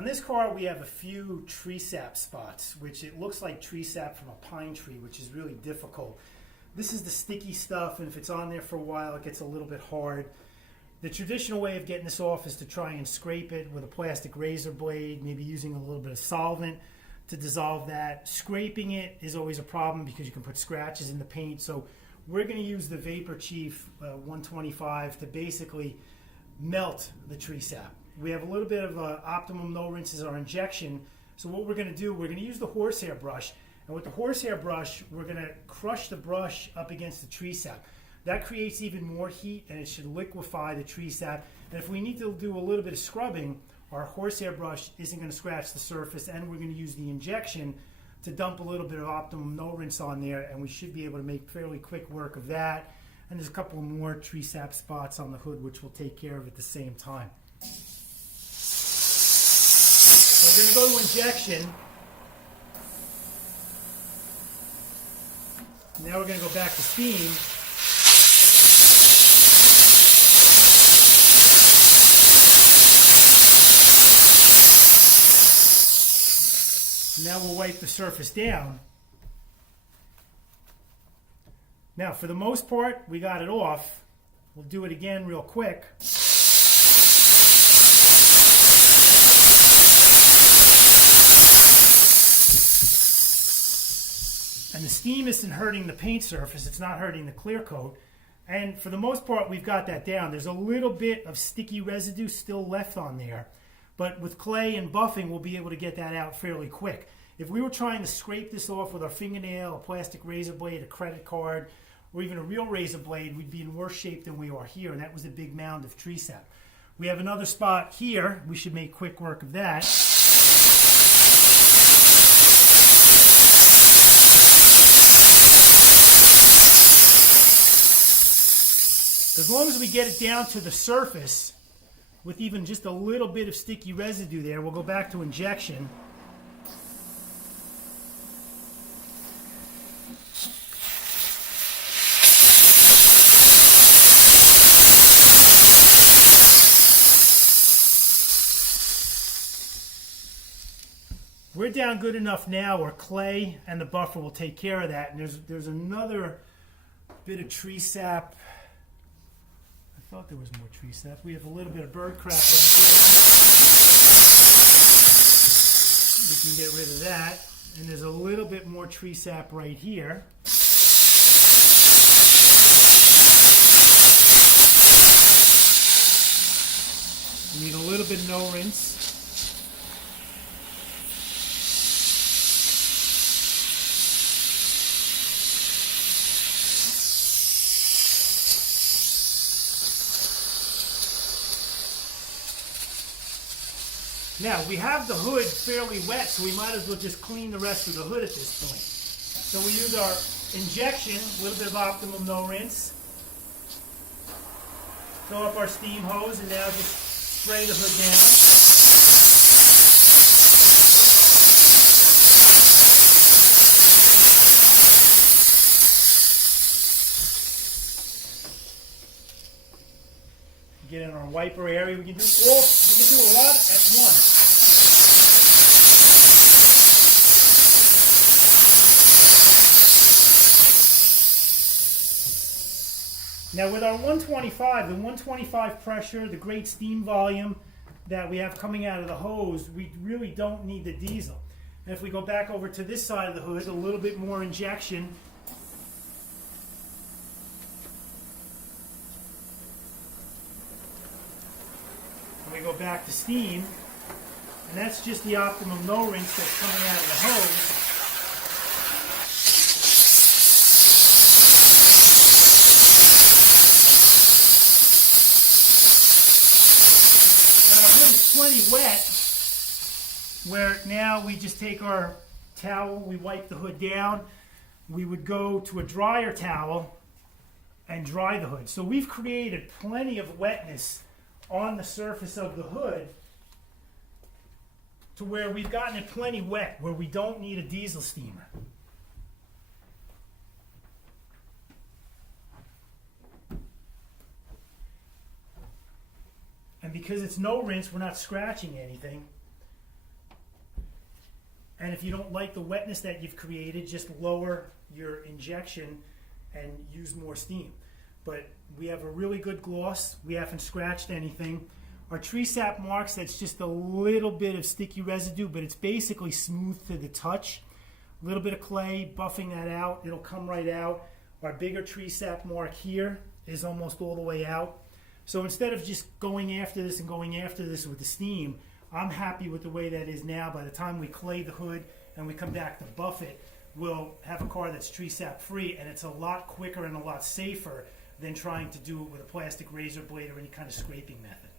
On this car, we have a few tree sap spots, which it looks like tree sap from a pine tree, which is really difficult. This is the sticky stuff, and if it's on there for a while, it gets a little bit hard. The traditional way of getting this off is to try and scrape it with a plastic razor blade, maybe using a little bit of solvent to dissolve that. Scraping it is always a problem because you can put scratches in the paint. So we're going to use the Vapor Chief 125 to basically melt the tree sap. We have a little bit of Optimum No Rinse as our injection. So what we're going to do, we're going to use the horsehair brush. And with the horsehair brush, we're going to crush the brush up against the tree sap. That creates even more heat, and it should liquefy the tree sap. And if we need to do a little bit of scrubbing, our horsehair brush isn't going to scratch the surface, and we're going to use the injection to dump a little bit of Optimum No Rinse on there, and we should be able to make fairly quick work of that. And there's a couple more tree sap spots on the hood, which we'll take care of at the same time. So we're going to go to injection. Now we're going to go back to steam. Now we'll wipe the surface down. Now, for the most part, we got it off. We'll do it again real quick. And the steam isn't hurting the paint surface, it's not hurting the clear coat. And for the most part, we've got that down. There's a little bit of sticky residue still left on there. But with clay and buffing, we'll be able to get that out fairly quick. If we were trying to scrape this off with our fingernail, a plastic razor blade, a credit card, or even a real razor blade, we'd be in worse shape than we are here, and that was a big mound of tree sap. We have another spot here. We should make quick work of that. As long as we get it down to the surface, with even just a little bit of sticky residue there, we'll go back to injection. We're down good enough now where clay and the buffer will take care of that. And there's another bit of tree sap. I thought there was more tree sap. We have a little bit of bird crap right here. We can get rid of that. And there's a little bit more tree sap right here. We need a little bit of no rinse. Now, we have the hood fairly wet, so we might as well just clean the rest of the hood at this point. So we use our injection, a little bit of Optimum No Rinse. Fill up our steam hose, and now just spray the hood down. Get in our wiper area. We can do a lot at once. Now with our 125, the 125 pressure, the great steam volume that we have coming out of the hose, we really don't need the diesel. And if we go back over to this side of the hood, a little bit more injection. We go back to steam, and that's just the Optimum No Rinse that's coming out of the hose. Our hood is plenty wet, where now we just take our towel, we wipe the hood down, we would go to a dryer towel and dry the hood. So we've created plenty of wetness on the surface of the hood to where we've gotten it plenty wet, where we don't need a diesel steamer. And because it's no rinse, we're not scratching anything. And if you don't like the wetness that you've created, just lower your injection and use more steam. But we have a really good gloss. We haven't scratched anything. Our tree sap marks, that's just a little bit of sticky residue, but it's basically smooth to the touch. A little bit of clay, buffing that out, it'll come right out. Our bigger tree sap mark here is almost all the way out. So instead of just going after this and going after this with the steam, I'm happy with the way that is now. By the time we clay the hood and we come back to buff it, we'll have a car that's tree sap free, and it's a lot quicker and a lot safer than trying to do it with a plastic razor blade or any kind of scraping method.